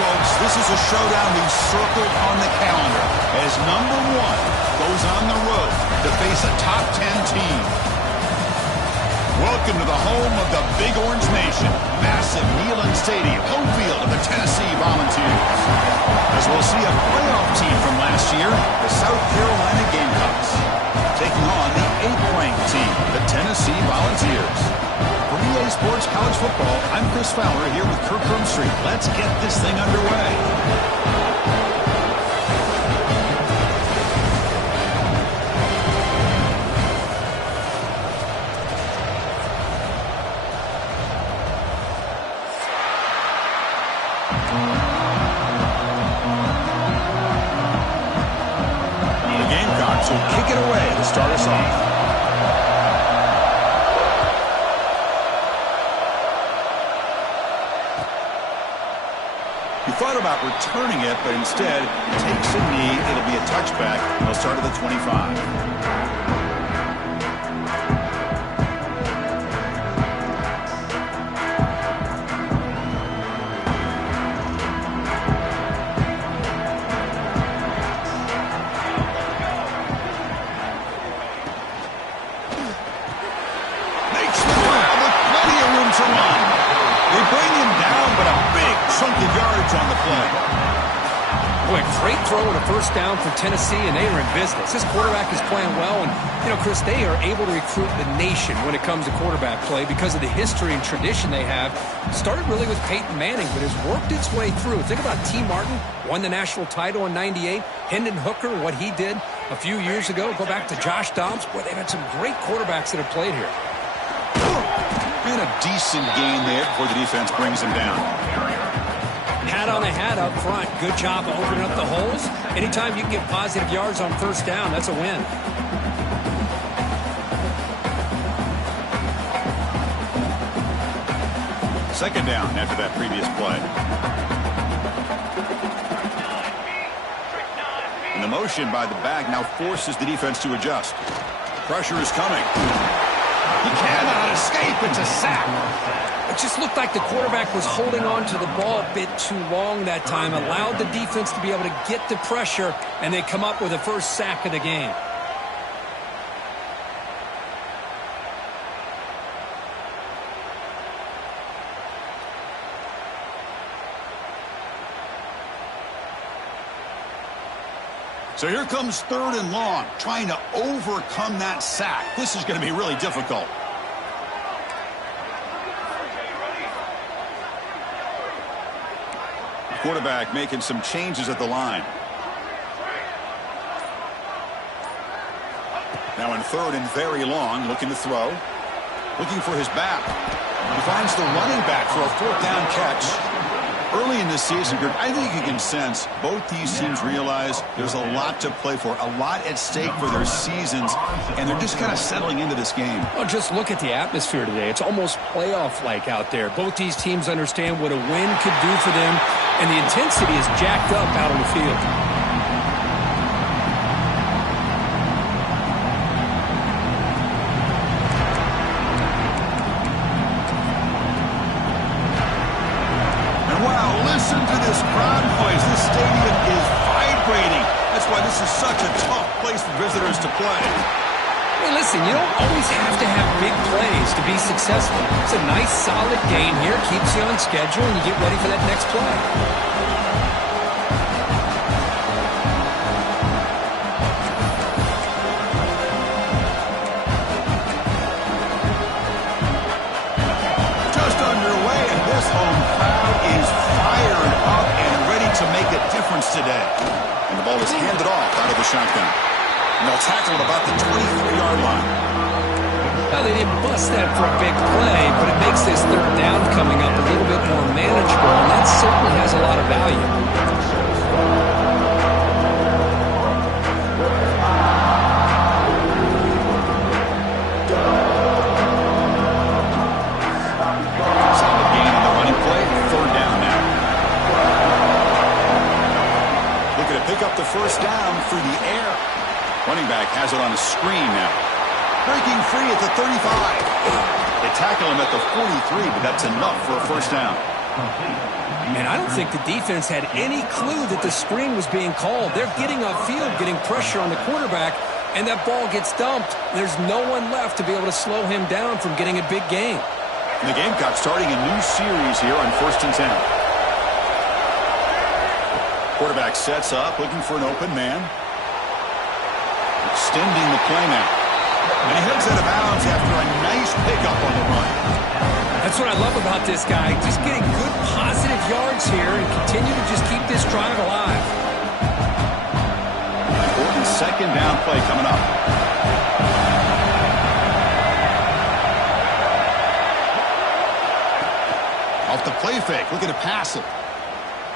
folks, this is a showdown we've circled on the calendar as number one goes on the road to face a top 10 team. Welcome to the home of the Big Orange Nation. Massive Neyland Stadium, home field of the Tennessee Volunteers. As we'll see a playoff team from last year, the South Carolina Gamecocks, taking on the 8th-ranked team, the Tennessee Volunteers. For EA Sports College Football, I'm Chris Fowler here with Kirk Herbstreit. Let's get this thing underway. So kick it away to start us off. He thought about returning it, but instead takes a knee. It'll be a touchback. He'll start at the 25. On the play. Boy, great throw and a first down for Tennessee, and they are in business. This quarterback is playing well, and, you know, Chris, they are able to recruit the nation when it comes to quarterback play because of the history and tradition they have. Started really with Peyton Manning, but has worked its way through. Think about T. Martin, won the national title in '98. Hendon Hooker, what he did a few years ago. Go back to Josh Dobbs. Boy, they've had some great quarterbacks that have played here. And a decent gain there before the defense brings him down. Hat on a hat up front. Good job of opening up the holes. Anytime you can get positive yards on first down, that's a win. Second down after that previous play. And the motion by the back now forces the defense to adjust. Pressure is coming. He cannot escape. It's a sack. It just looked like the quarterback was holding on to the ball a bit too long that time, allowed the defense to be able to get the pressure, and they come up with the first sack of the game. So here comes 3rd and long, trying to overcome that sack. This is going to be really difficult. Quarterback making some changes at the line. Now in 3rd and very long, looking to throw. Looking for his back. He finds the running back for a 4th down catch. Early in this season, I think you can sense both these teams realize there's a lot to play for, a lot at stake for their seasons, and they're just kind of settling into this game. Well, just look at the atmosphere today. It's almost playoff-like out there. Both these teams understand what a win could do for them, and the intensity is jacked up out on the field. Listen to this crowd noise. This stadium is vibrating. That's why this is such a tough place for visitors to play. Hey, listen, you don't always have to have big plays to be successful. It's a nice, solid game here. Keeps you on schedule, and you get ready for that next play. Just underway, and this home crowd is fired up and ready to make a difference today. And the ball is handed off out of the shotgun. And they'll tackle at about the 23-yard line. Now, they didn't bust that for a big play, but it makes this 3rd down coming up a little bit more manageable, and that certainly has a lot of value. Solid gain on the running play. 3rd down now. Looking to pick up the first down through the air. Running back has it on a screen now. Breaking free at the 35. They tackle him at the 43, but that's enough for a first down. And I don't think the defense had any clue that the screen was being called. They're getting upfield, getting pressure on the quarterback, and that ball gets dumped. There's no one left to be able to slow him down from getting a big gain. And the Gamecocks starting a new series here on 1st and 10. Quarterback sets up, looking for an open man. Extending the play now. And he heads out of bounds after a nice pickup on the run. That's what I love about this guy. Just getting good positive yards here and continue to just keep this drive alive. Important 2nd down play coming up. Off the play fake, looking to pass it.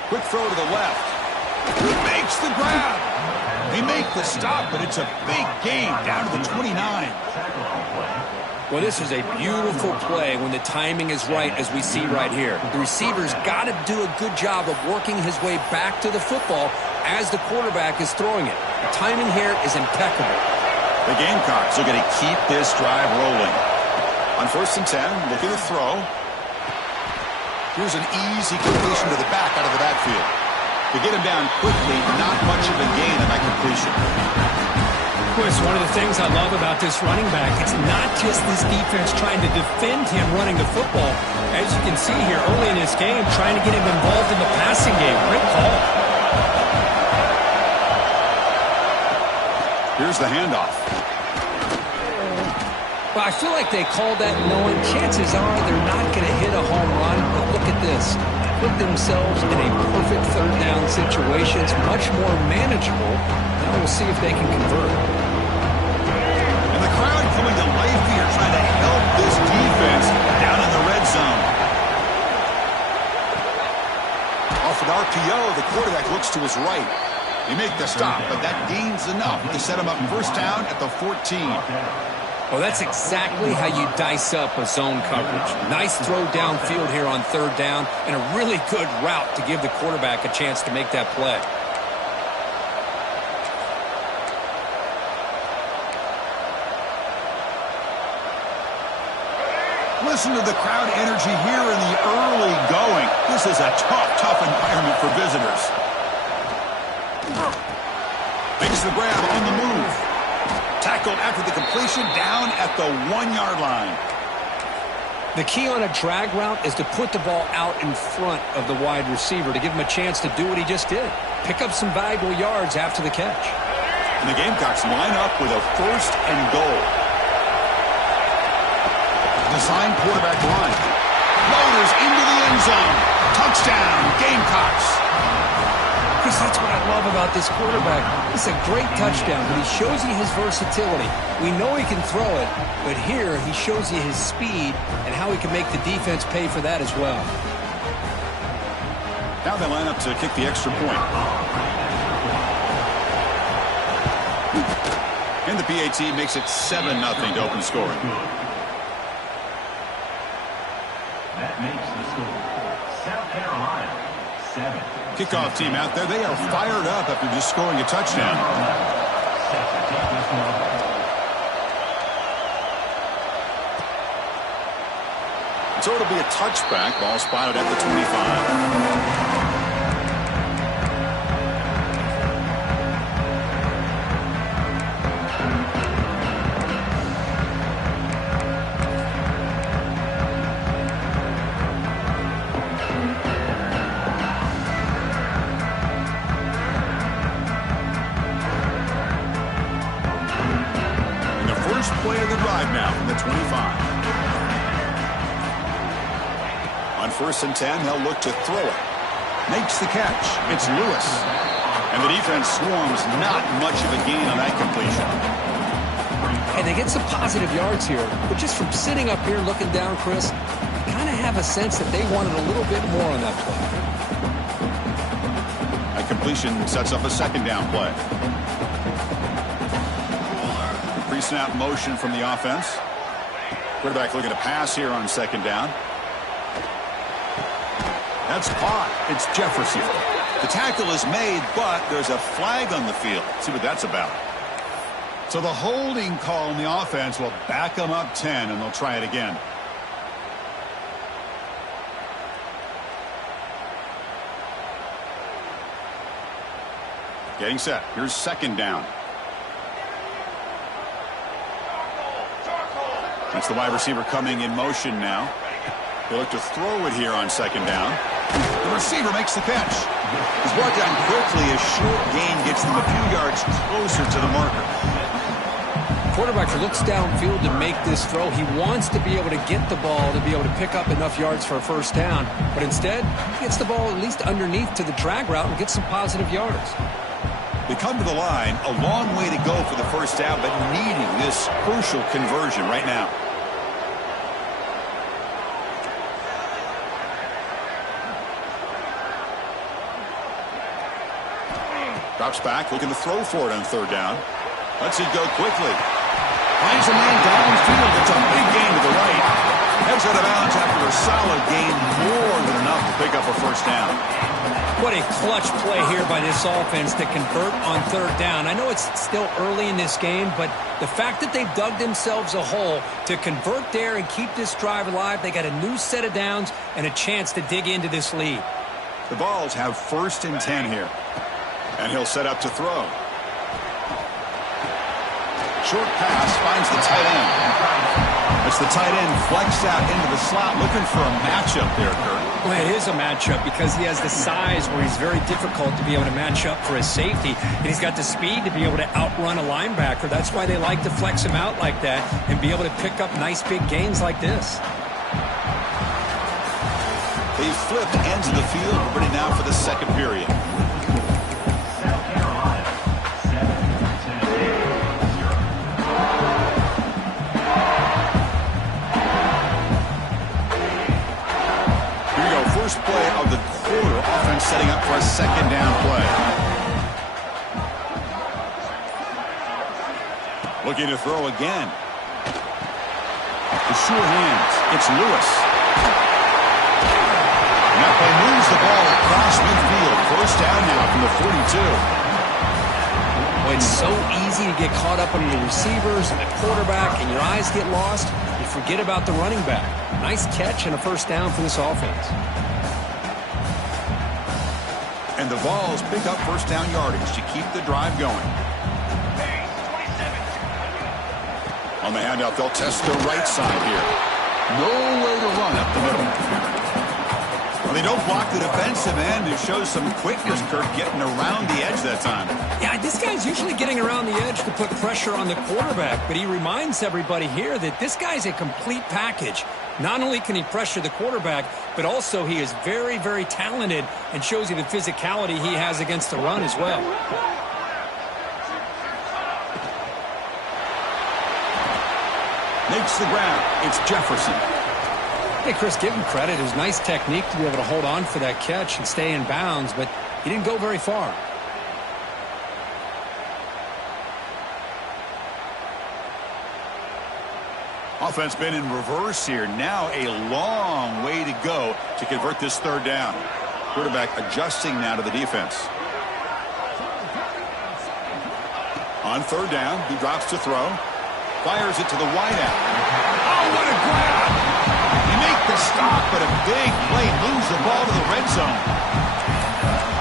Quick throw to the left. He makes the grab. They make the stop, but it's a big gain down to the 29. Well, this is a beautiful play when the timing is right, as we see right here. The receiver's got to do a good job of working his way back to the football as the quarterback is throwing it. The timing here is impeccable. The Gamecocks are going to keep this drive rolling. On 1st and 10, looking to throw. Here's an easy completion to the back out of the backfield. To get him down quickly, not much of a gain on that completion. Chris, one of the things I love about this running back, it's not just this defense trying to defend him running the football. As you can see here early in this game, trying to get him involved in the passing game. Great call. Here's the handoff. Well, I feel like they called that knowing chances are they're not going to hit a home run. But look at this. Put themselves in a perfect 3rd down situation. It's much more manageable. Now we'll see if they can convert. And the crowd coming to life here, trying to help this defense down in the red zone. Off an RPO, the quarterback looks to his right. They make the stop, but that gains enough to set him up 1st down at the 14. Well, that's exactly how you dice up a zone coverage. Nice throw downfield here on 3rd down, and a really good route to give the quarterback a chance to make that play. Listen to the crowd energy here in the early going. This is a tough environment for visitors. Makes the grab on the move. Tackled after the completion, down at the 1-yard line. The key on a drag route is to put the ball out in front of the wide receiver to give him a chance to do what he just did. Pick up some valuable yards after the catch. And the Gamecocks line up with a 1st and goal. Design quarterback line. Loaders into the end zone. Touchdown, Gamecocks. Chris, that's what I love about this quarterback. It's a great touchdown, but he shows you his versatility. We know he can throw it, but here he shows you his speed and how he can make the defense pay for that as well. Now they line up to kick the extra point. And the PAT makes it 7-0 to open scoring. That makes the score South Carolina 7. Kickoff team out there, they are fired up after just scoring a touchdown. So it'll be a touchback. Ball spotted at the 25. Play of the drive now from the 25. On 1st and 10, they'll look to throw it. Makes the catch. It's Lewis. And the defense swarms, not much of a gain on that completion. And they get some positive yards here, but just from sitting up here looking down, Chris, you kind of have a sense that they wanted a little bit more on that play. That completion sets up a 2nd down play. Pre-snap motion from the offense. Quarterback looking to pass here on 2nd down. That's caught. It's Jefferson. The tackle is made, but there's a flag on the field. Let's see what that's about. So the holding call on the offense will back them up 10, and they'll try it again. Getting set. Here's second down. It's the wide receiver coming in motion now. They look to throw it here on second down. The receiver makes the catch. He's brought down quickly. A short gain gets them a few yards closer to the marker. Quarterback looks downfield to make this throw. He wants to be able to get the ball to be able to pick up enough yards for a first down. But instead, he gets the ball at least underneath to the drag route and gets some positive yards. They come to the line. A long way to go for the first down, but needing this crucial conversion right now. Drops back, looking to throw for it on third down. Lets it go quickly. Finds a man downfield. It's a big gain to the right. Heads out of bounds after a solid gain, more than enough to pick up a first down. What a clutch play here by this offense to convert on third down. I know it's still early in this game, but the fact that they've dug themselves a hole to convert there and keep this drive alive, they got a new set of downs and a chance to dig into this lead. The Vols have 1st and 10 here. And he'll set up to throw. Short pass finds the tight end. It's the tight end flexed out into the slot, looking for a matchup there, Kurt. Well, it is a matchup because he has the size where he's very difficult to be able to match up for his safety. And he's got the speed to be able to outrun a linebacker. That's why they like to flex him out like that and be able to pick up nice big gains like this. They've flipped ends of the field. We're ready now for the second period. First play of the quarter. Offense setting up for a second down play. Looking to throw again. The sure hands. It's Lewis. And that play moves the ball across midfield. First down now from the 42. Well, it's so easy to get caught up on the receivers and the quarterback, and your eyes get lost. You forget about the running back. Nice catch and a first down for this offense. And the Vols pick up first down yardage to keep the drive going. On the handout, they'll test the right side here. Nowhere to run up the middle. Well, they don't block the defensive end. It shows some quickness, Kirk, getting around the edge that time. Yeah, this guy's usually getting around the edge to put pressure on the quarterback, but he reminds everybody here that this guy's a complete package. Not only can he pressure the quarterback, but also he is very, very talented and shows you the physicality he has against the run as well. Makes the grab. It's Jefferson. Hey, Chris, give him credit. It was nice technique to be able to hold on for that catch and stay in bounds, but he didn't go very far. Offense been in reverse here. Now a long way to go to convert this third down. Quarterback adjusting now to the defense. On third down, he drops to throw. Fires it to the wideout. Oh, what a grab! He makes the stop, but a big play moves the ball to the red zone.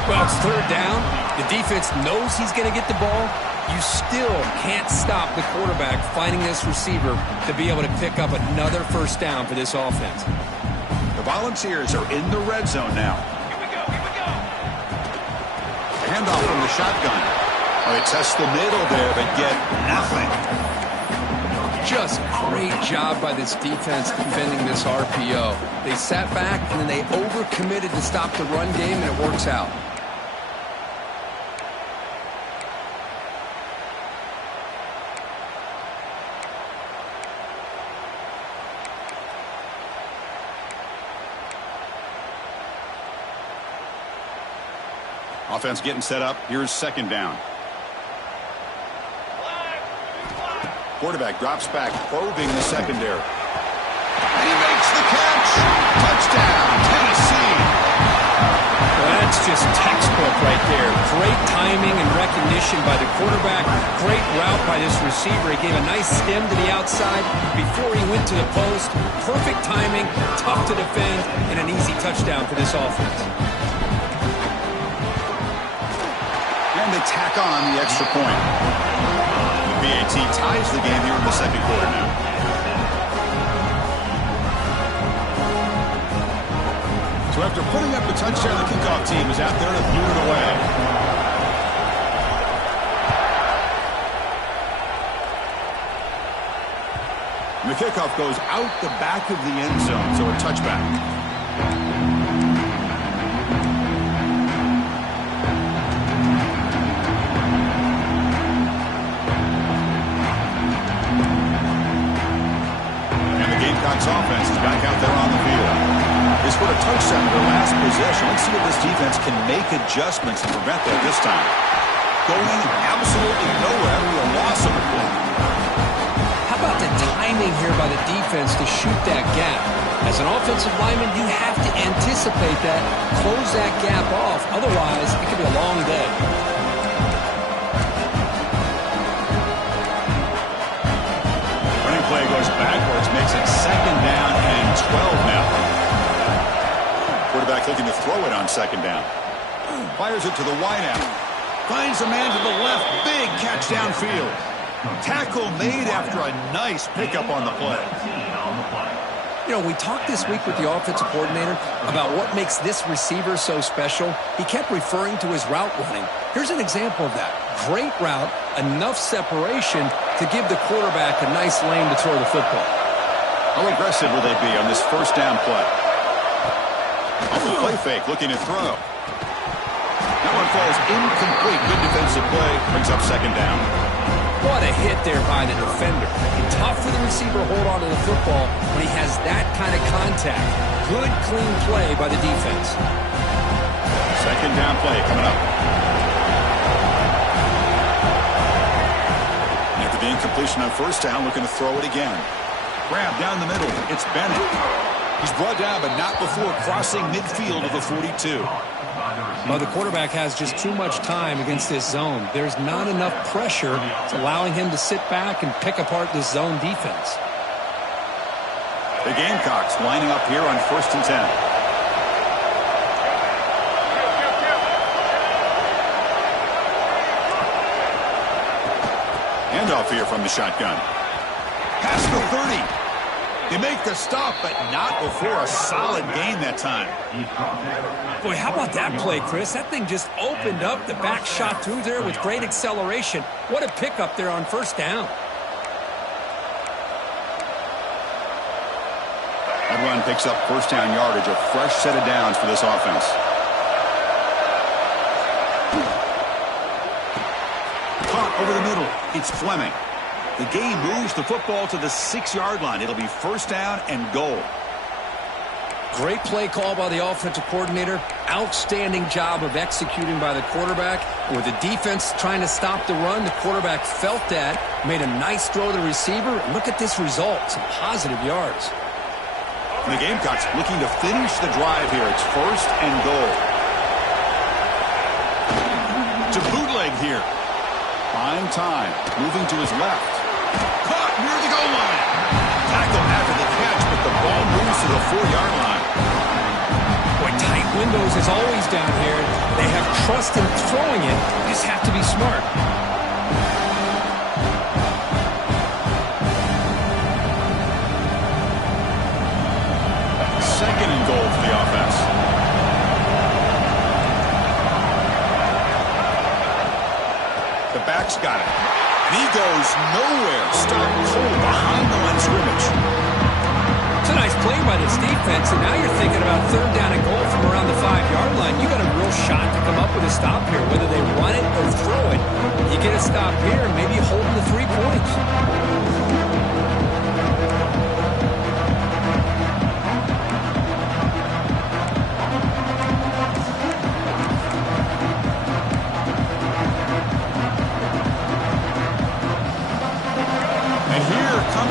Well, it's third down. The defense knows he's going to get the ball. You still can't stop the quarterback finding this receiver to be able to pick up another first down for this offense. The Volunteers are in the red zone now. Here we go. Handoff from the shotgun. Well, they test the middle there, but get nothing. Just great job by this defense defending this RPO. They sat back, and then they overcommitted to stop the run game, and it works out. Offense getting set up. Here's second down. Quarterback drops back, probing the secondary. And he makes the catch. Touchdown, Tennessee. Well, that's just textbook right there. Great timing and recognition by the quarterback. Great route by this receiver. He gave a nice stem to the outside before he went to the post. Perfect timing, tough to defend, and an easy touchdown for this offense. And they tack on the extra point. The PAT ties the game here in the second quarter now. So after putting up the touchdown, the kickoff team is out there to boot it away. And the kickoff goes out the back of the end zone, so a touchback. Offense is back out there on the field. They scored a touchdown in their last possession. Let's see if this defense can make adjustments and prevent that this time. Going absolutely nowhere with a loss of the play. How about the timing here by the defense to shoot that gap? As an offensive lineman, you have to anticipate that, close that gap off. Otherwise, it could be a long day. Play goes backwards, makes it 2nd down and 12 now. Quarterback looking to throw it on 2nd down. Fires it to the wideout. Finds a man to the left. Big catch downfield. Tackle made after a nice pickup on the play. You know, we talked this week with the offensive coordinator about what makes this receiver so special. He kept referring to his route running. Here's an example of that. Great route, enough separation to give the quarterback a nice lane to throw the football. How aggressive will they be on this 1st down play? Off the play fake, looking to throw. That one falls incomplete. Good defensive play, brings up 2nd down. What a hit there by the defender. Tough for the receiver to hold on to the football when he has that kind of contact. Good, clean play by the defense. 2nd down play coming up. After the incompletion on 1st down, looking to throw it again. Grab down the middle. It's Bennett. He's brought down, but not before crossing midfield of the 42. Well, the quarterback has just too much time against this zone. There's not enough pressure. It's allowing him to sit back and pick apart this zone defense. The Gamecocks lining up here on 1st and 10. Handoff here from the shotgun. Past the 30. They make the stop, but not before a solid gain that time. Boy, how about that play, Chris? That thing just opened up. The back shot through there with great acceleration. What a pickup there on 1st down. That run picks up 1st down yardage, a fresh set of downs for this offense. Caught over the middle. It's Fleming. The game moves the football to the 6-yard line. It'll be 1st down and goal. Great play call by the offensive coordinator. Outstanding job of executing by the quarterback. With the defense trying to stop the run, the quarterback felt that, made a nice throw to the receiver. And look at this result. Some positive yards. And the Gamecocks looking to finish the drive here. It's 1st and goal. To bootleg here. Buying time. Moving to his left. Caught near the goal line. Tackle after the catch, but the ball moves to the 4-yard line. Boy, tight windows as always down here. They have trust in throwing it. You just have to be smart. 2nd and goal for the offense. The back's got it. And he goes nowhere. Stopped cold behind the line of scrimmage. It's a nice play by this defense, and now you're thinking about 3rd down and goal from around the 5-yard line. You got a real shot to come up with a stop here, whether they run it or throw it. You get a stop here, maybe holding the 3 points.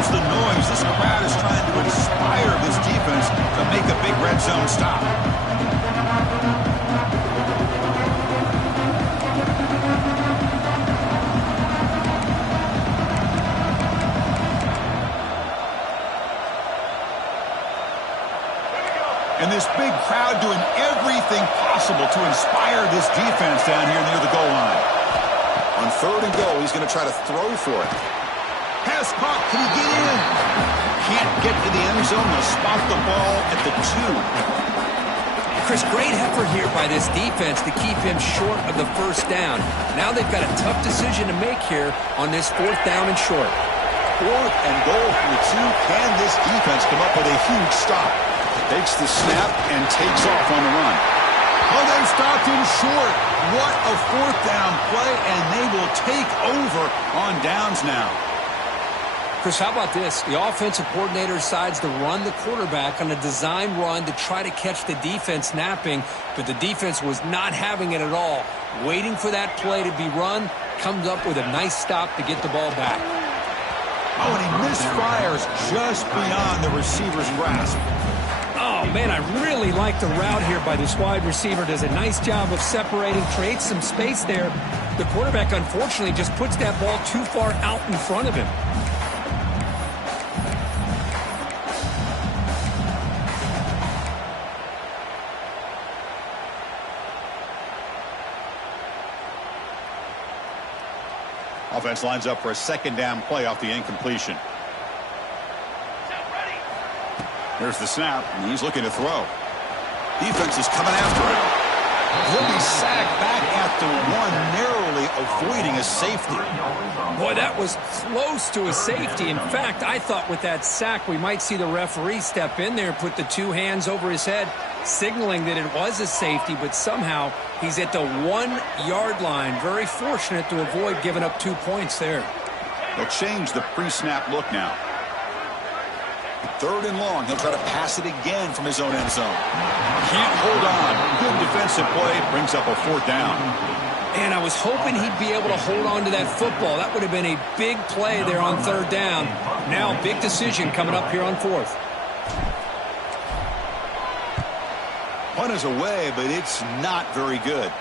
The noise. This crowd is trying to inspire this defense to make a big red zone stop. And this big crowd doing everything possible to inspire this defense down here near the goal line. On third and goal, he's going to try to throw for it. Pass caught. Can he get in? Can't get to the end zone. They'll spot the ball at the 2. Chris, great effort here by this defense to keep him short of the first down. Now they've got a tough decision to make here on this 4th down and short. 4th and goal from the 2. Can this defense come up with a huge stop? Takes the snap and takes off on the run. Oh, they stopped him short. What a 4th down play, and they will take over on downs now. Chris, how about this? The offensive coordinator decides to run the quarterback on a design run to try to catch the defense napping, but the defense was not having it at all. Waiting for that play to be run, comes up with a nice stop to get the ball back. Oh, and he misfires just beyond the receiver's grasp. Oh, man, I really like the route here by this wide receiver. Does a nice job of separating, creates some space there. The quarterback, unfortunately, just puts that ball too far out in front of him. Offense lines up for a 2nd down play off the incompletion. Here's the snap, and he's looking to throw. Defense is coming after him. He'll be sacked back at the 1, narrowly avoiding a safety. Boy, that was close to a safety. In fact, I thought with that sack we might see the referee step in there and put the 2 hands over his head, signaling that it was a safety, but somehow he's at the 1-yard line. Very fortunate to avoid giving up 2 points there. They'll change the pre-snap look now. 3rd and long. He'll try to pass it again from his own end zone. Can't hold on. Good defensive play. Brings up a 4th down. And I was hoping he'd be able to hold on to that football. That would have been a big play there on 3rd down. Now, big decision coming up here on 4th. Punt is away, but it's not very good.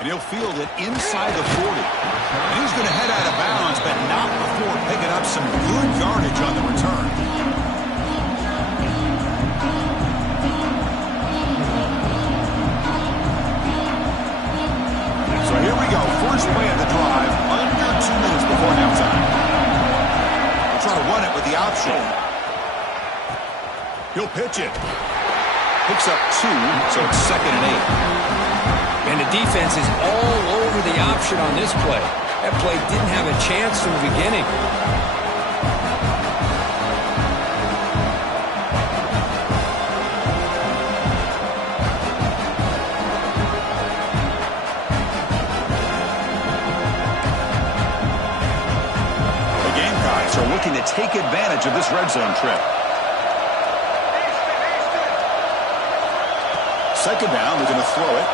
And he'll field it inside the 40. And he's going to head out of bounds, but not before picking up some good yardage on the return. So here we go. First play of the drive, under 2 minutes before halftime. We'll try to run it with the option. He'll pitch it. Picks up 2, so it's 2nd and 8. And the defense is all over the option on this play. That play didn't have a chance from the beginning. The Gamecocks are looking to take advantage of this red zone trip. 2nd down, they're going to throw it.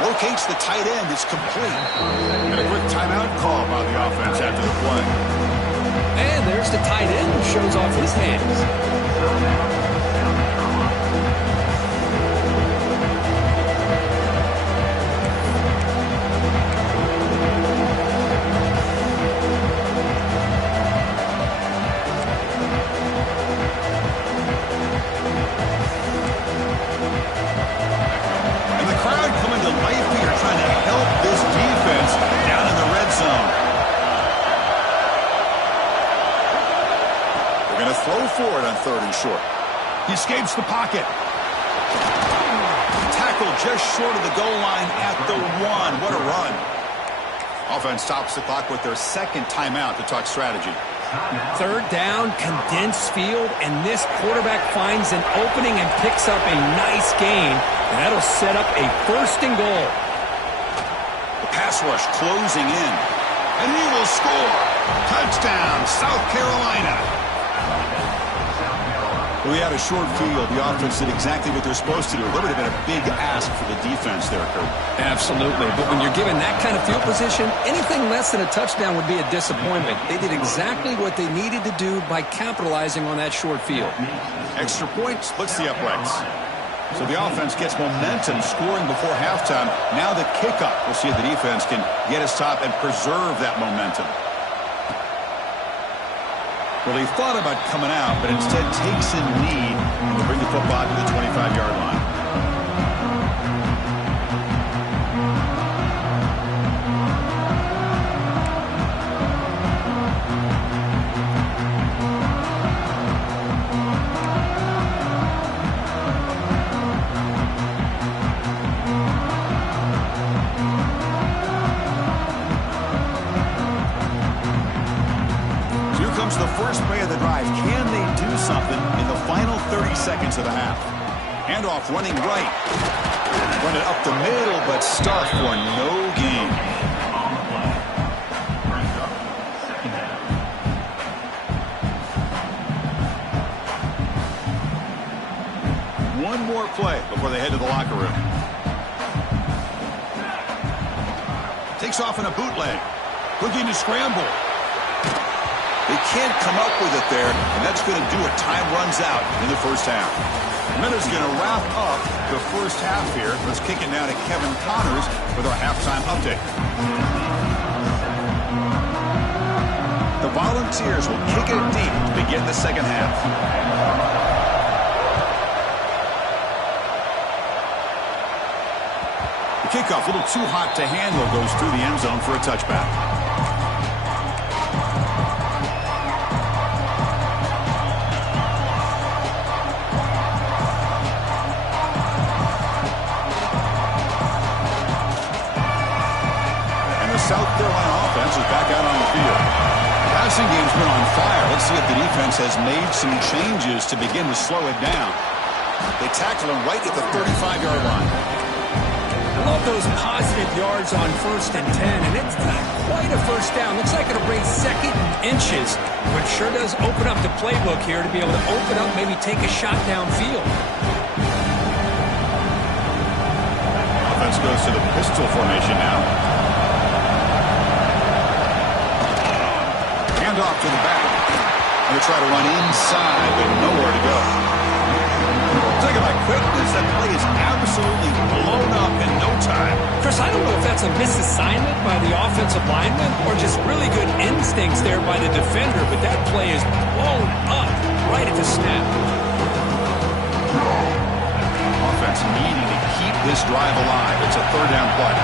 Locates the tight end. It's complete. And a quick timeout call by the offense after the play. And there's the tight end who shows off his hands. Forward on 3rd and short. He escapes the pocket. Tackle just short of the goal line at the 1. What a run. Offense stops the clock with their 2nd timeout to talk strategy. 3rd down, condensed field, and this quarterback finds an opening and picks up a nice gain. And that'll set up a 1st and goal. The pass rush closing in. And he will score. Touchdown, South Carolina. We had a short field. The offense did exactly what they're supposed to do. It would have been a big ask for the defense there, Kurt. Absolutely. But when you're given that kind of field position, anything less than a touchdown would be a disappointment. They did exactly what they needed to do by capitalizing on that short field. Extra point splits the uprights. So the offense gets momentum scoring before halftime. Now the kickoff. We'll see if the defense can get a stop and preserve that momentum. Well, he thought about coming out, but instead takes a knee to bring the football to the 25-yard line. seconds of the half. Handoff running right. Run it up the middle, but start for no gain. On the play. First up, second down. One more play before they head to the locker room. Takes off in a bootleg. Looking to scramble. They can't come up with it there, and that's going to do it. Time runs out in the first half. Miller's going to wrap up the first half here. Let's kick it now to Kevin Connors with our halftime update. The Volunteers will kick it deep to begin the second half. The kickoff, a little too hot to handle, goes through the end zone for a touchback. South Carolina offense is back out on the field. Passing game's been on fire. Let's see if the defense has made some changes to begin to slow it down. They tackle him right at the 35-yard line. I love those positive yards on 1st and 10, and it's not quite a first down. Looks like it'll bring second and inches, but sure does open up the playbook here to be able to open up, maybe take a shot downfield. Offense goes to the pistol formation now. Off to the back. Going to try to run inside, but nowhere to go. Talking about quickness, that play is absolutely blown up in no time. Chris, I don't know if that's a misassignment by the offensive lineman or just really good instincts there by the defender, but that play is blown up right at the snap. Offense needing to keep this drive alive. It's a third down play.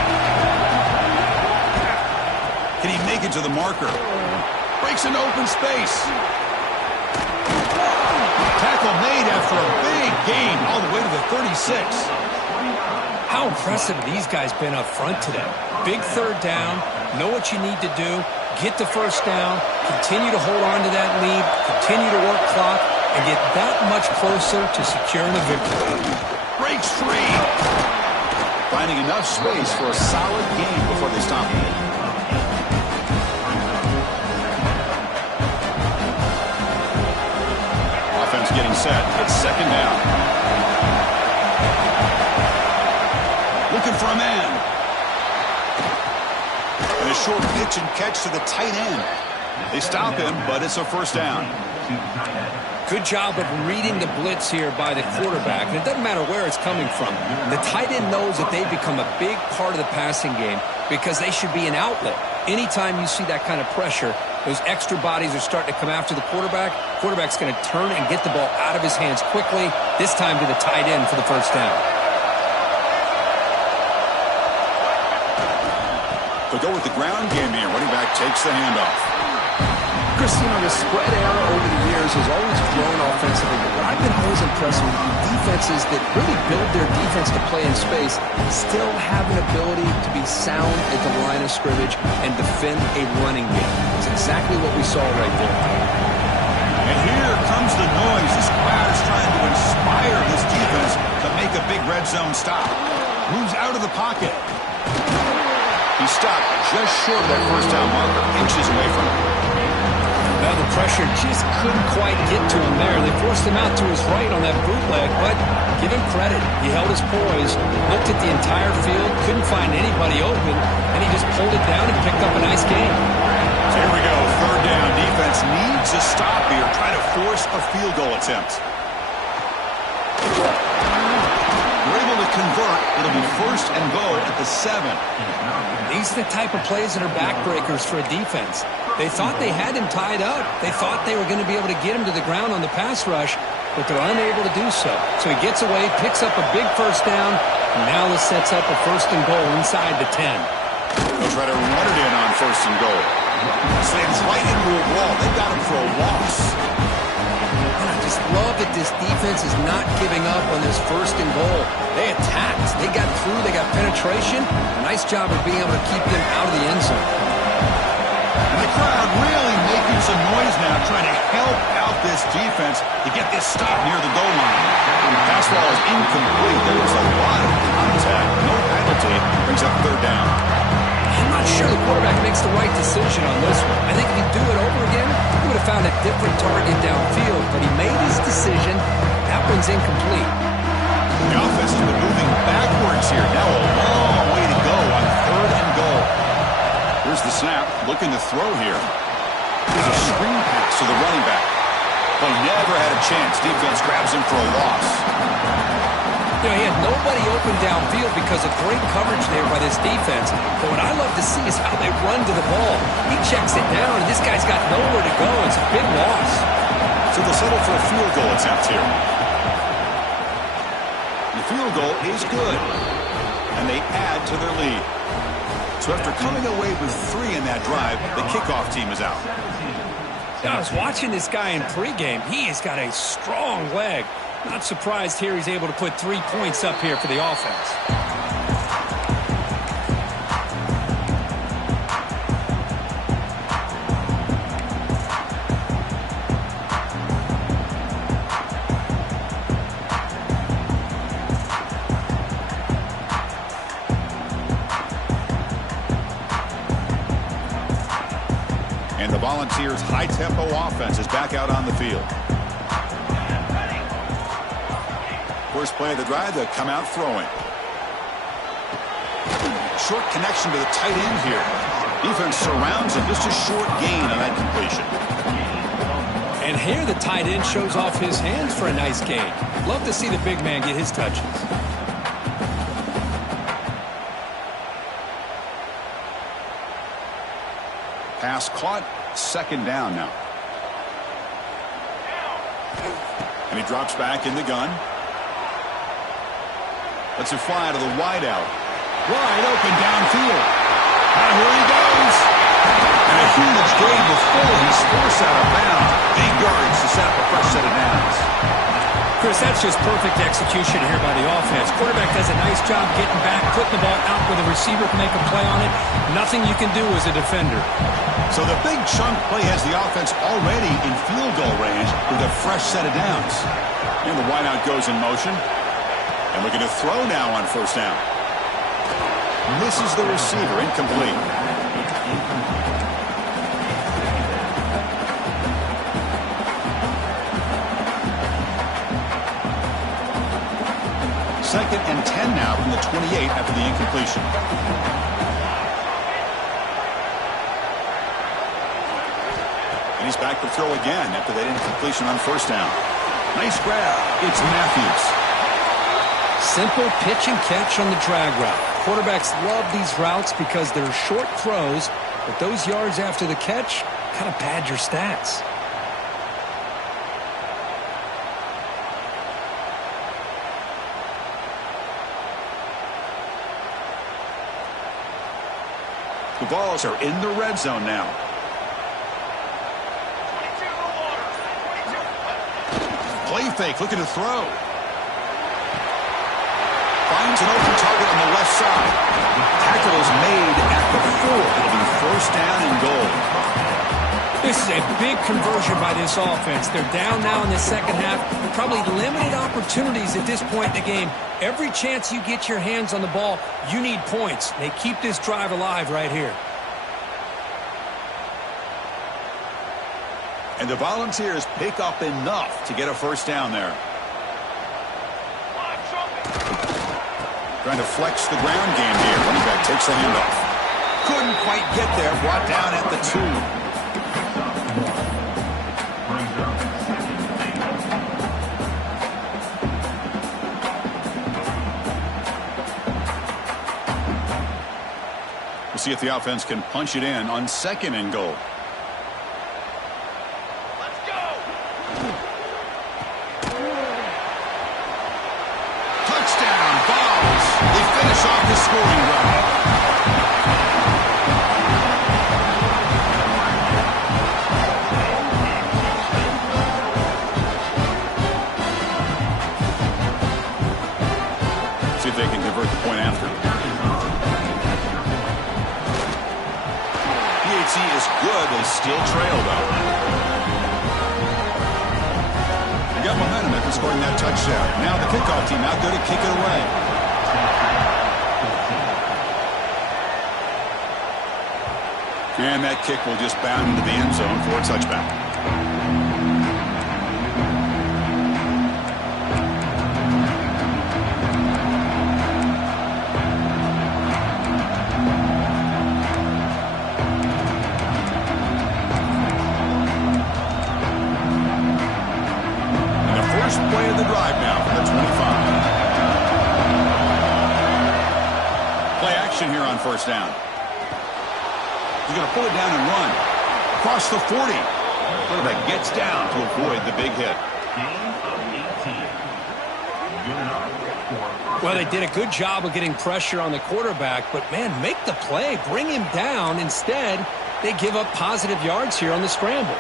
Can he make it to the marker? Breaks into open space. Tackle made after a big gain all the way to the 36. How impressive these guys been up front today. Big third down, know what you need to do, get the first down, continue to hold on to that lead, continue to work clock, and get that much closer to securing a victory. Breaks free. Finding enough space for a solid gain before they stop him. Getting set. It's second down. Looking for a man. And a short pitch and catch to the tight end. They stop him, but it's a first down. Good job of reading the blitz here by the quarterback. And it doesn't matter where it's coming from. The tight end knows that they've become a big part of the passing game because they should be an outlet. Anytime you see that kind of pressure, those extra bodies are starting to come after the quarterback. Quarterback's going to turn and get the ball out of his hands quickly, this time to the tight end for the first down. They'll go with the ground game here. Running back takes the handoff. Chris, the spread era over the years has always grown offensively, but what I've been always impressed with defenses that really build their defense to play in space still have an ability to be sound at the line of scrimmage and defend a running game. It's exactly what we saw right there. And here comes the noise. This crowd is trying to inspire this defense to make a big red zone stop. Moves out of the pocket. He stopped just short of that first down marker, inches away from him. Well, the pressure just couldn't quite get to him there. They forced him out to his right on that bootleg, but give him credit. He held his poise, looked at the entire field, couldn't find anybody open, and he just pulled it down and picked up a nice gain. So here we go, third down. Defense needs a stop here, try to force a field goal attempt. We're able to convert. It'll be first and goal at the 7. These are the type of plays that are backbreakers for a defense. They thought they had him tied up. They thought they were going to be able to get him to the ground on the pass rush, but they're unable to do so. So he gets away, picks up a big first down, and now this sets up a first and goal inside the 10. They'll try to run it in on first and goal. Slams right into a wall. They got him for a loss. And I just love that this defense is not giving up on this first and goal. They attacked. They got through. They got penetration. Nice job of being able to keep them out of the end zone. And the crowd really making some noise now, trying to help out this defense to get this stop near the goal line. incomplete. There was a lot of contact. No penalty. Brings up third down. I'm not sure the quarterback makes the right decision on this one. I think if he'd do it over again, he would have found a different target downfield. But he made his decision. That one's incomplete. The offense has been moving backwards here. Now a long way to go on third and goal. Here's the snap. Looking to throw here. There's a screen pass to the running back. But he never had a chance. Defense grabs him for a loss. You know, he had nobody open downfield because of great coverage there by this defense. But what I love to see is how they run to the ball. He checks it down, and this guy's got nowhere to go. It's a big loss. So they'll settle for a field goal attempt here. The field goal is good. And they add to their lead. So after coming away with 3 in that drive, the kickoff team is out. I was watching this guy in pregame. He has got a strong leg. Not surprised here he's able to put 3 points up here for the offense. And the Volunteers' high-tempo offense is back out on the field. First play of the drive, they'll come out throwing. Short connection to the tight end here. Defense surrounds him. Just a short gain on that completion. And here the tight end shows off his hands for a nice gain. Love to see the big man get his touches. Pass caught. Second down now. And he drops back in the gun. Lets it fly to the wideout. Wide open downfield. And here he goes. And a huge gain before he's forced out of bounds. Big yards to set up a fresh set of downs. Chris, that's just perfect execution here by the offense. Quarterback does a nice job getting back, putting the ball out where the receiver can make a play on it. Nothing you can do as a defender. So the big chunk play has the offense already in field goal range with a fresh set of downs. And the wideout goes in motion. And looking to throw now on first down. Misses the receiver, incomplete. Second and 10 now from the 28 after the incompletion. And he's back to throw again after that incompletion on first down. Nice grab. It's Matthews. Simple pitch and catch on the drag route. Quarterbacks love these routes because they're short throws, but those yards after the catch kind of pad your stats. The balls are in the red zone now. Play fake, looking to throw. Finds an open target on the left side. Tackle is made at the 4. It'll be first down and goal. This is a big conversion by this offense. They're down now in the second half. Probably limited opportunities at this point in the game. Every chance you get your hands on the ball, you need points. They keep this drive alive right here. And the Volunteers pick up enough to get a first down there. Trying to flex the ground game here. Running back takes the handoff. Couldn't quite get there. Brought down at the 2. We'll see if the offense can punch it in on second and goal. Off the scoring run. See if they can convert the point after. PAT is good. They still trail, though. got momentum after scoring that touchdown. Now the kickoff team out there to kick it away. And that kick will just bound into the end zone for a touchback. And the first play of the drive now from the 25. Play action here on first down. He's going to pull it down and run. Across the 40. Quarterback gets down to avoid the big hit. Well, they did a good job of getting pressure on the quarterback, but, man, make the play. Bring him down. Instead, they give up positive yards here on the scramble.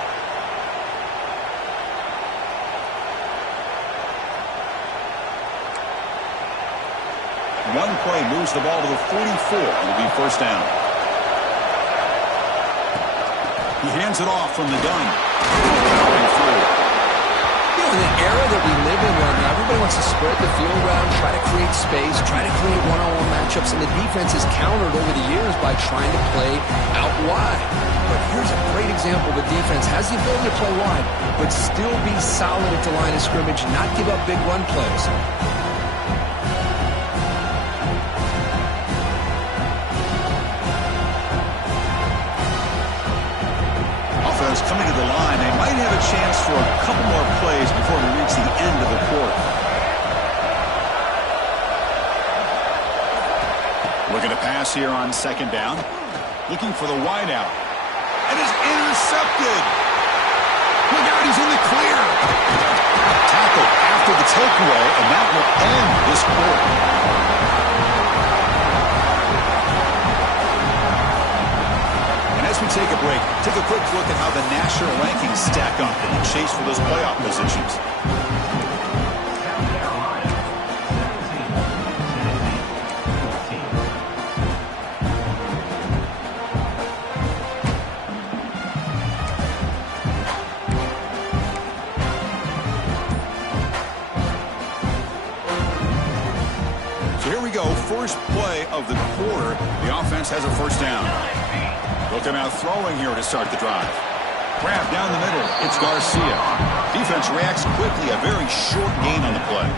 One play moves the ball to the 44. It'll be first down. He hands it off from the gun. In the era that we live in right now, everybody wants to spread the field around, try to create space, try to create one-on-one matchups, and the defense has countered over the years by trying to play out wide. But here's a great example. The defense has the ability to play wide, but still be solid at the line of scrimmage, not give up big run plays. Coming to the line, they might have a chance for a couple more plays before we reach the end of the quarter. Looking to pass here on second down. Looking for the wideout. And is intercepted. Look out, he's in the clear. Tackle after the takeaway, and that will end this quarter. As we take a break, take a quick look at how the national rankings stack up in the chase for those playoff positions. So here we go, first play of the quarter. The offense has a first down. Looking out throwing here to start the drive. Grab down the middle. It's Garcia. Defense reacts quickly. A very short gain on the play.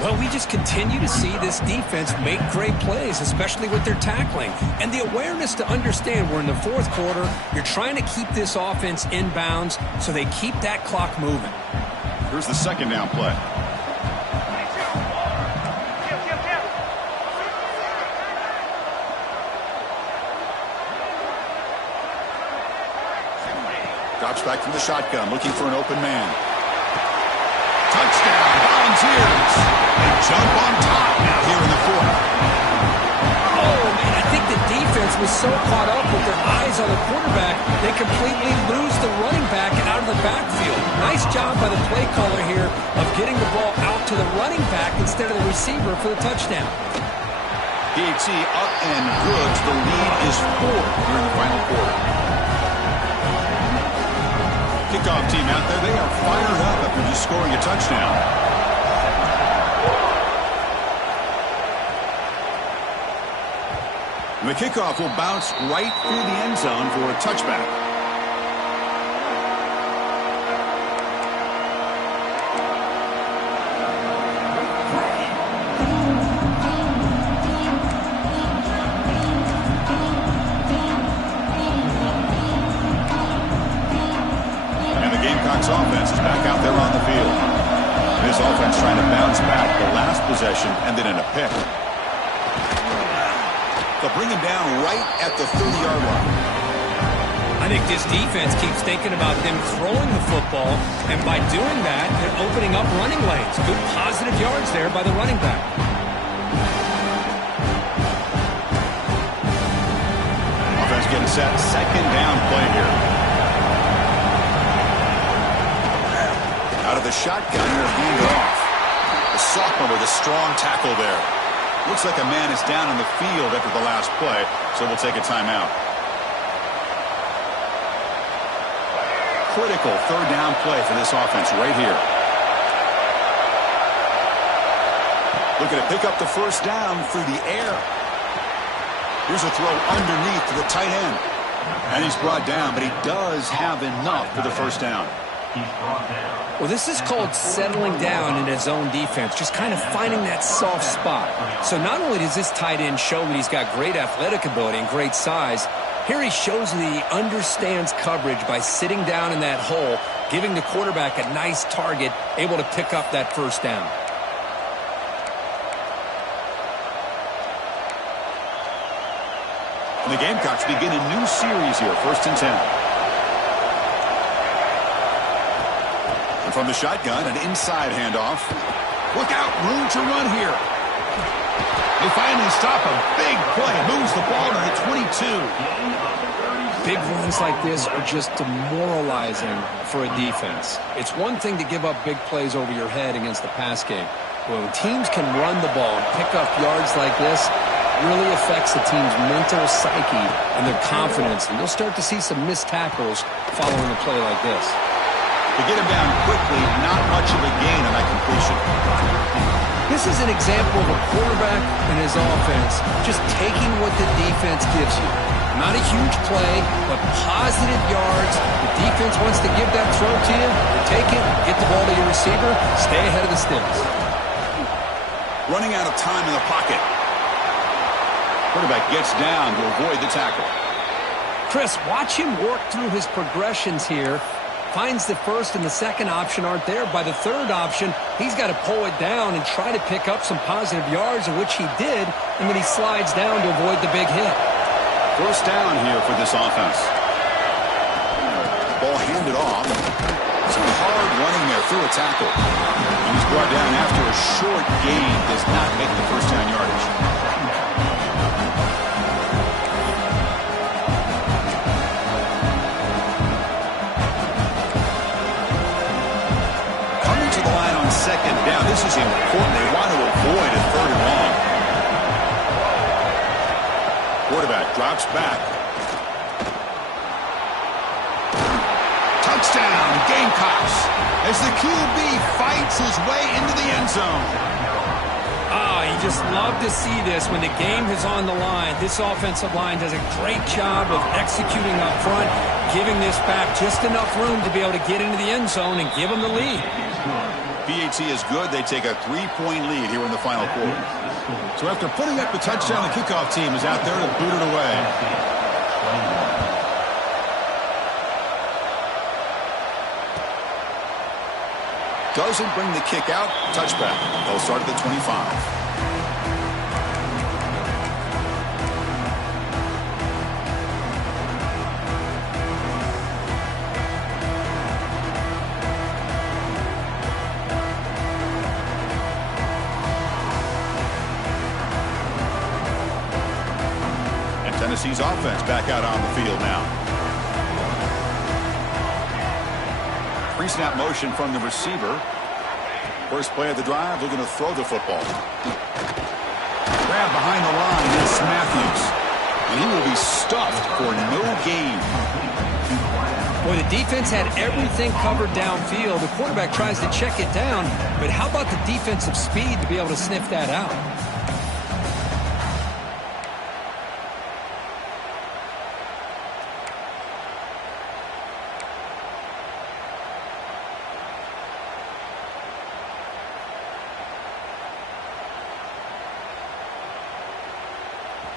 Well, we just continue to see this defense make great plays, especially with their tackling. And the awareness to understand we're in the fourth quarter. You're trying to keep this offense in bounds so they keep that clock moving. Here's the second down play. Drops back from the shotgun, looking for an open man. Touchdown, Volunteers. They jump on top now here in the fourth. Oh, man, I think the defense was so caught up with their eyes on the quarterback, they completely lose the running back out of the backfield. Nice job by the play caller here of getting the ball out to the running back instead of the receiver for the touchdown. PAT up and good. The lead is 4 here in the final quarter. Kickoff team out there, they are fired up after just scoring a touchdown. And the kickoff will bounce right through the end zone for a touchback. Offense is back out there on the field. This offense trying to bounce back the last possession, ended in a pick. They'll bring him down right at the 30-yard line. I think this defense keeps thinking about them throwing the football, and by doing that, they're opening up running lanes. Good positive yards there by the running back. Offense getting set. Second down play here. Out of the shotgun, they're handed off. The sophomore with a strong tackle there. Looks like a man is down in the field after the last play, so we'll take a timeout. critical third down play for this offense right here. Looking to pick up the first down through the air. Here's a throw underneath to the tight end. And he's brought down, but he does have enough for the first down. Well, this is called settling down in his own defense, just kind of finding that soft spot. So not only does this tight end show that he's got great athletic ability and great size, here he shows that he understands coverage by sitting down in that hole, giving the quarterback a nice target, able to pick up that first down. And the Gamecocks begin a new series here, 1st and 10. And from the shotgun, an inside handoff. Look out, room to run here. They finally stop a big play. Moves the ball to the 22. Big runs like this are just demoralizing for a defense. It's one thing to give up big plays over your head against the pass game. When teams can run the ball and pick up yards like this, really affects the team's mental psyche and their confidence. And you'll start to see some missed tackles following a play like this. To get him down quickly, not much of a gain on that completion. This is an example of a quarterback and his offense just taking what the defense gives you. Not a huge play, but positive yards. The defense wants to give that throw to you. You take it, get the ball to your receiver, stay ahead of the sticks. Running out of time in the pocket. Quarterback gets down to avoid the tackle. Chris, watch him work through his progressions here. Finds the first and the second option aren't there. By the third option, he's got to pull it down and try to pick up some positive yards, of which he did, and then he slides down to avoid the big hit. First down here for this offense. Ball handed off. Some hard running there through a tackle. And he's brought down after a short gain. Does not make the first down yardage. Second down. This is important. They want to avoid a third and long. Quarterback drops back. Touchdown, Gamecocks, as the QB fights his way into the end zone. You just love to see this when the game is on the line. This offensive line does a great job of executing up front, giving this back just enough room to be able to get into the end zone and give them the lead. PAT is good. They take a 3-point lead here in the final quarter. So after putting up the touchdown, the kickoff team is out there to boot it away. Doesn't bring the kick out. Touchback. They'll start at the 25. Tennessee's offense back out on the field now. Pre-snap motion from the receiver. First play of the drive, looking to throw the football. Grab behind the line is Matthews. And he will be stuffed for no gain. Boy, the defense had everything covered downfield. The quarterback tries to check it down, but how about the defensive speed to be able to sniff that out?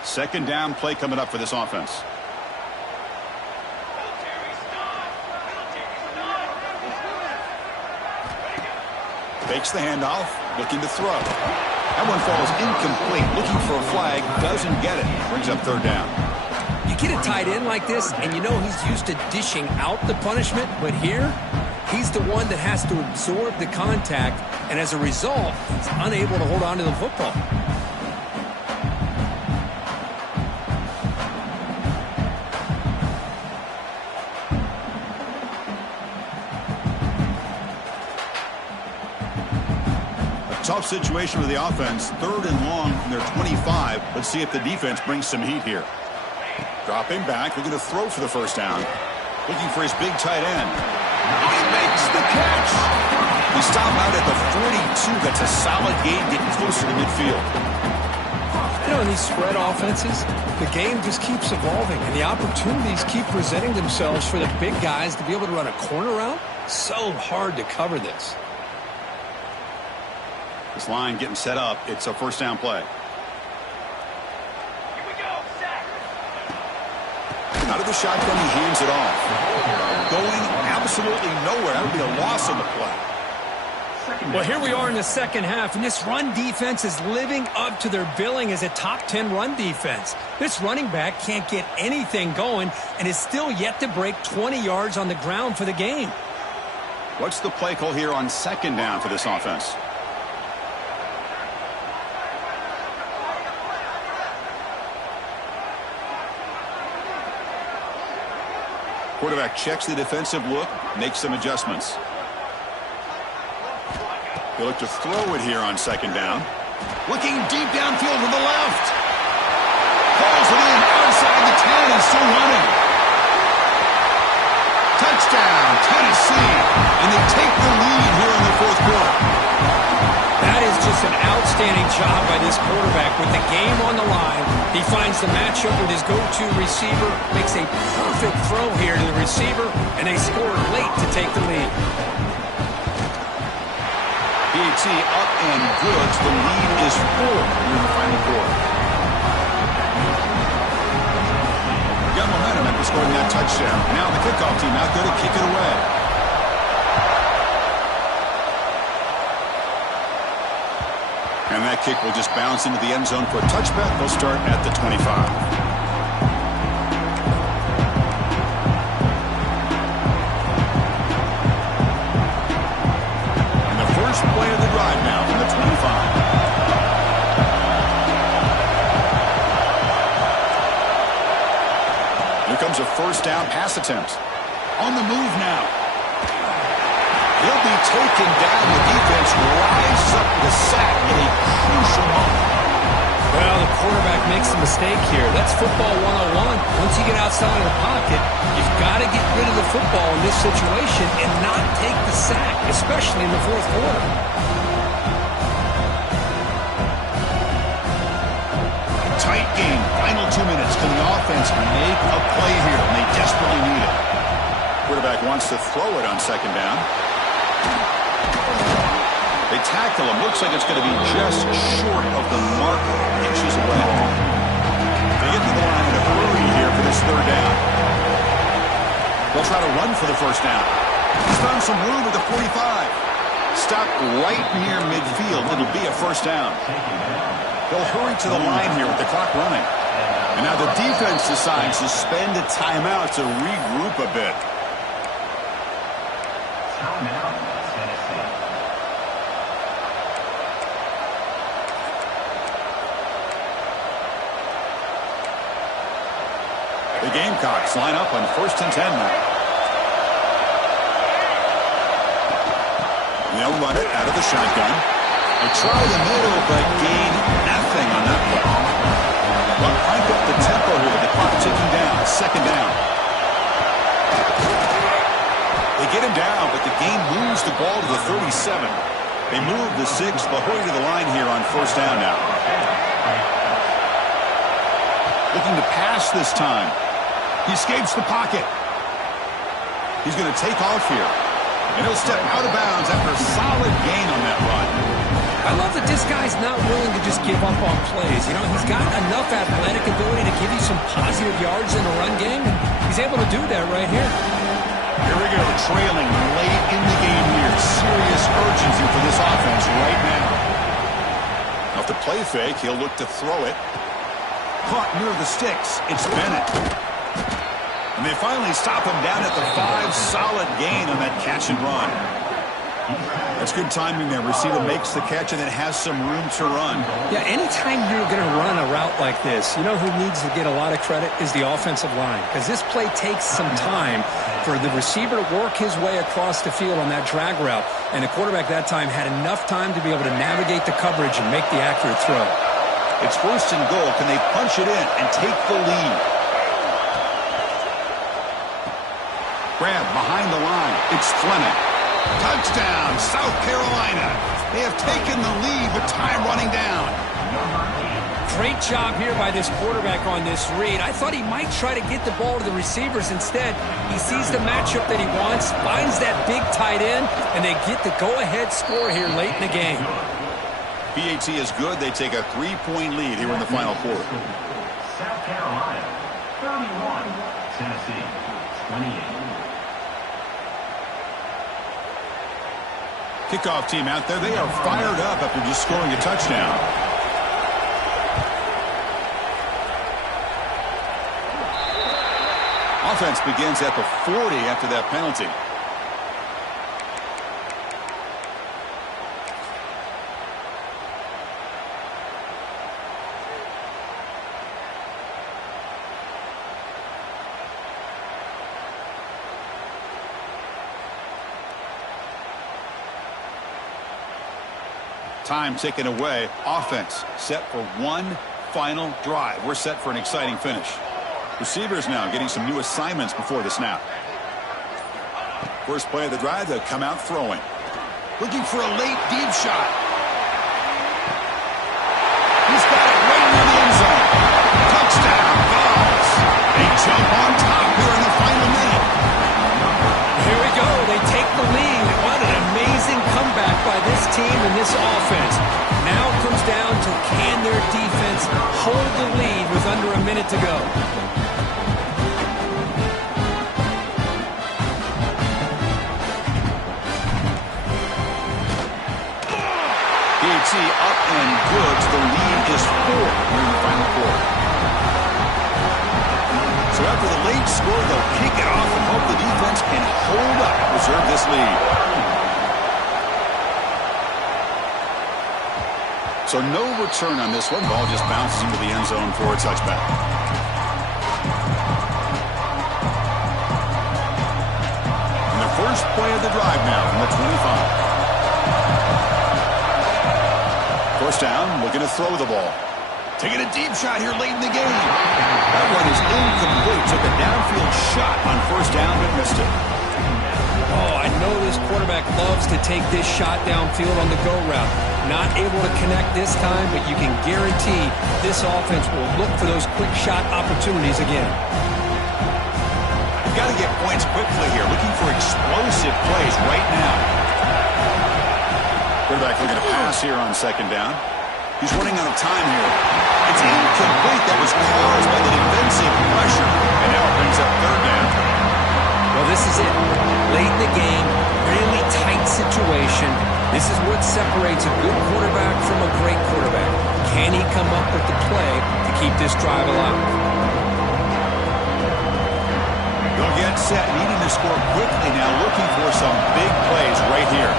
Second down play coming up for this offense. Fakes the handoff, looking to throw. That one falls incomplete, looking for a flag, doesn't get it. Brings up third down. You get a tight end like this, and you know he's used to dishing out the punishment, but here, he's the one that has to absorb the contact, and as a result, he's unable to hold on to the football. Tough situation for the offense. Third and long from their 25. Let's see if the defense brings some heat here. Dropping back, looking to throw for the first down. Looking for his big tight end. He makes the catch. We stop out at the 42. That's a solid gain, getting closer to midfield. You know, in these spread offenses, the game just keeps evolving, and the opportunities keep presenting themselves for the big guys to be able to run a corner route. So hard to cover this. This line getting set up. It's a first down play. Out of the shotgun, he hands it off. Going absolutely nowhere. That would be a loss on the play. Well, here we are in the second half, and this run defense is living up to their billing as a top 10 run defense. This running back can't get anything going and is still yet to break 20 yards on the ground for the game. What's the play call here on second down for this offense? Quarterback checks the defensive look, makes some adjustments. They look to throw it here on second down. Looking deep downfield to the left. Pulls it in outside the 10 and still running. Touchdown, Tennessee. And they take the lead here in the fourth quarter. That is just an outstanding job by this quarterback. With the game on the line, he finds the matchup with his go-to receiver, makes a perfect throw here to the receiver, and they score late to take the lead. PAT up and good. The lead is 4 in the final quarter. Got momentum after scoring that touchdown. Now the kickoff team out there to kick it away. And that kick will just bounce into the end zone for a touchback. They'll start at the 25. Play of the drive now from the 25. Here comes a first down pass attempt. On the move now. He'll be taken down. The defense rises up with a sack in a crucial moment. Well, the quarterback makes a mistake here. That's football 101. Once you get outside of the pocket, you've got to get rid of the football in this situation and not take the sack, especially in the fourth quarter. Tight game. Final 2 minutes. Can the offense make a play here? And they desperately need it. Quarterback wants to throw it on second down. They tackle him. Looks like it's going to be just short of the mark, inches away. They get to the line in a hurry here for this third down. They'll try to run for the first down. He's found some room at the 45. Stopped right near midfield. It'll be a first down. They'll hurry to the line here with the clock running. And now the defense decides to spend a timeout to regroup a bit. Timeout, Tennessee. The Gamecocks line up on 1st and 10 now. They'll run it out of the shotgun. They try the middle, but gain nothing on that play. Well, crank up the tempo here with the clock ticking down. Second down. They get him down, but the game moves the ball to the 37. They move the 6. They'll hurry to the line here on first down now. Looking to pass this time. He escapes the pocket. He's going to take off here. And he'll step out of bounds after a solid gain on that run. I love that this guy's not willing to just give up on plays. You know, he's got enough athletic ability to give you some positive yards in the run game, and he's able to do that right here. Here we go, trailing late in the game here. Serious urgency for this offense right now. Off the play fake, he'll look to throw it. Caught near the sticks. It's Bennett. And they finally stop him down at the 5. Solid gain on that catch and run. That's good timing there. Receiver makes the catch and then has some room to run. Yeah, anytime you're going to run a route like this, you know who needs to get a lot of credit is the offensive line. Because this play takes some time for the receiver to work his way across the field on that drag route. And the quarterback that time had enough time to be able to navigate the coverage and make the accurate throw. It's 1st and goal. Can they punch it in and take the lead? Grab behind the line. It's Fleming. Touchdown, South Carolina. They have taken the lead with time running down. Great job here by this quarterback on this read. I thought he might try to get the ball to the receivers. Instead, he sees the matchup that he wants, finds that big tight end, and they get the go-ahead score here late in the game. PAT is good. They take a 3-point lead here in the final quarter. South Carolina, 31. Tennessee, 28. Kickoff team out there. They are fired up after just scoring a touchdown. Offense begins at the 40 after that penalty. Time taken away. Offense set for one final drive. We're set for an exciting finish. Receivers now getting some new assignments before the snap. First play of the drive, they'll come out throwing. Looking for a late deep shot. He's got it right near the end zone. Touchdown, Vols. They jump on top here in the final minute. Here we go. They take the lead. What an amazing comeback by this team and this offense. Now it comes down to can their defense hold the lead with under a minute to go. PAT up and good. The lead is 4 here in the final quarter. So after the late score, they'll kick it off and hope the defense can hold up and preserve this lead. So no return on this one. Ball just bounces into the end zone for a touchback. And the first play of the drive now from the 25. First down, looking to throw the ball. Taking a deep shot here late in the game. That one is incomplete. Took a downfield shot on first down, but missed it. Oh, I know this quarterback loves to take this shot downfield on the go route. Not able to connect this time, but you can guarantee this offense will look for those quick shot opportunities again. You've got to get points quickly here. Looking for explosive plays right now. Quarterback looking to pass here on second down. He's running out of time here. It's incomplete. That was caused by the defensive pressure. And now it brings up third down. Well, this is it. Late in the game, really tight situation. This is what separates a good quarterback from a great quarterback. Can he come up with the play to keep this drive alive? They'll get set, needing to score quickly now, looking for some big plays right here.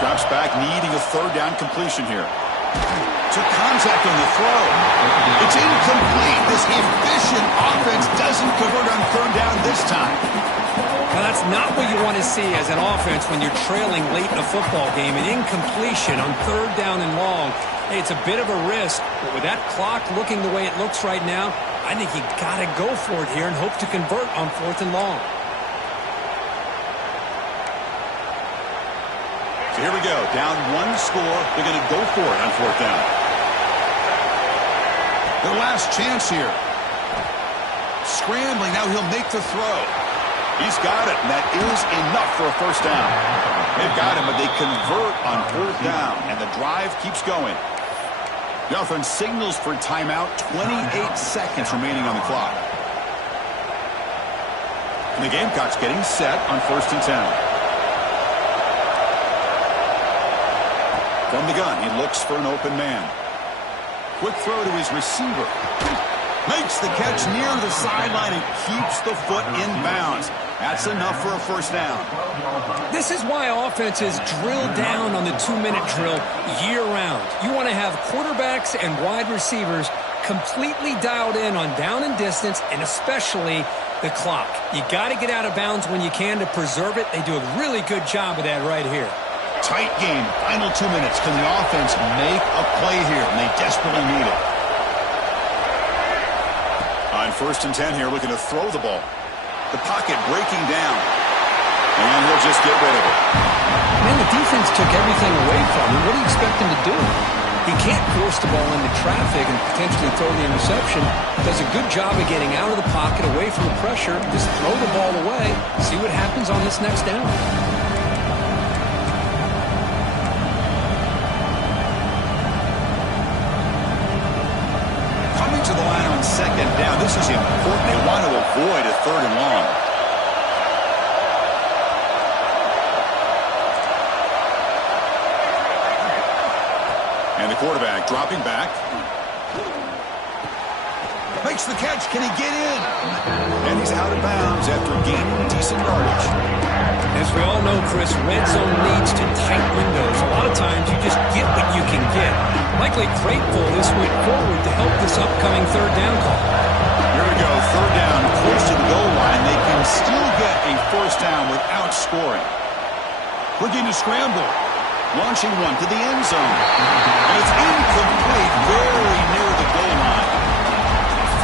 Drops back, needing a third down completion here. Took contact on the throw. It's incomplete. This efficient offense doesn't convert on third down this time. Now, that's not what you want to see as an offense when you're trailing late in a football game. An incompletion on third down and long. Hey, it's a bit of a risk, but with that clock looking the way it looks right now, I think you got to go for it here and hope to convert on fourth and long. So here we go. Down one score. They're going to go for it on fourth down. Their last chance here. Scrambling. Now he'll make the throw. He's got it, and that is enough for a first down. They've got him, but they convert on fourth down, and the drive keeps going. The offense signals for timeout. 28 seconds remaining on the clock. And the Gamecocks getting set on first and 10. From the gun, he looks for an open man. Quick throw to his receiver. Makes the catch near the sideline and keeps the foot in bounds. That's enough for a first down. This is why offenses drill down on the 2-minute drill year-round. You want to have quarterbacks and wide receivers completely dialed in on down and distance, and especially the clock. You got to get out of bounds when you can to preserve it. They do a really good job of that right here. Tight game, final 2 minutes. Can the offense make a play here? And they desperately need it. On first and 10 here, looking to throw the ball. The pocket breaking down. And he'll just get rid of it. Man, the defense took everything away from him. What do you expect him to do? He can't force the ball into traffic and potentially throw the interception. Does a good job of getting out of the pocket, away from the pressure. Just throw the ball away. See what happens on this next down. Coming to the line on second down. This is important. They want to avoid a 3rd and long. And the quarterback dropping back. Makes the catch. Can he get in? And he's out of bounds after gaining decent yardage. As we all know, Chris, red zone leads to tight windows. A lot of times you just get what you can get. Likely grateful this went forward to help this upcoming 3rd down call. Here we go. 3rd down, close to the goal line. They can still get a 1st down without scoring. Looking to scramble. Launching one to the end zone. And it's incomplete, very near the goal line.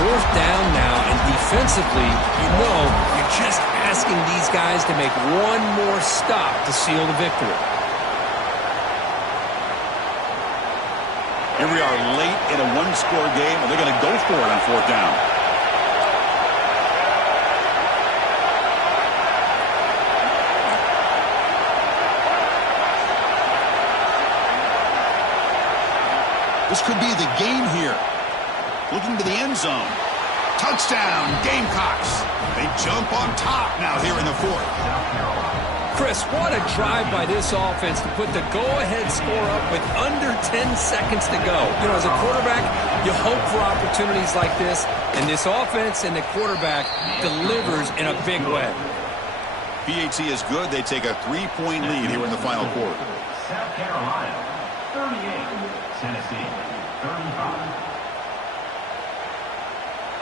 4th down now, and defensively, you know, you're just asking these guys to make one more stop to seal the victory. Here we are late in a 1-score game, and they're going to go for it on 4th down. This could be the game here. Looking to the end zone. Touchdown, Gamecocks. They jump on top now here in the 4th. Chris, what a drive by this offense to put the go-ahead score up with under 10 seconds to go. You know, as a quarterback, you hope for opportunities like this, and this offense and the quarterback delivers in a big way. PAT is good. They take a 3-point lead here in the final quarter. South Carolina, 38. Tennessee, 35.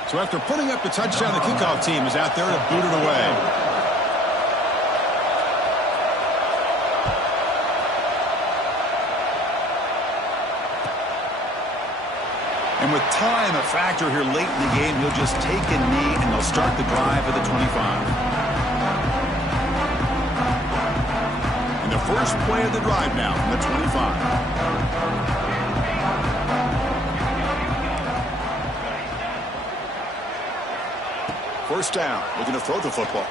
So after putting up the touchdown, the kickoff team is out there to boot it away. And with time a factor here late in the game, he'll just take a knee and they'll start the drive at the 25. And the first play of the drive now from the 25. First down, looking to throw the football.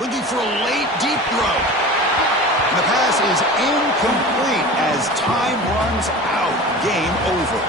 Looking for a late, deep throw. And the pass is incomplete as time runs out. Game over.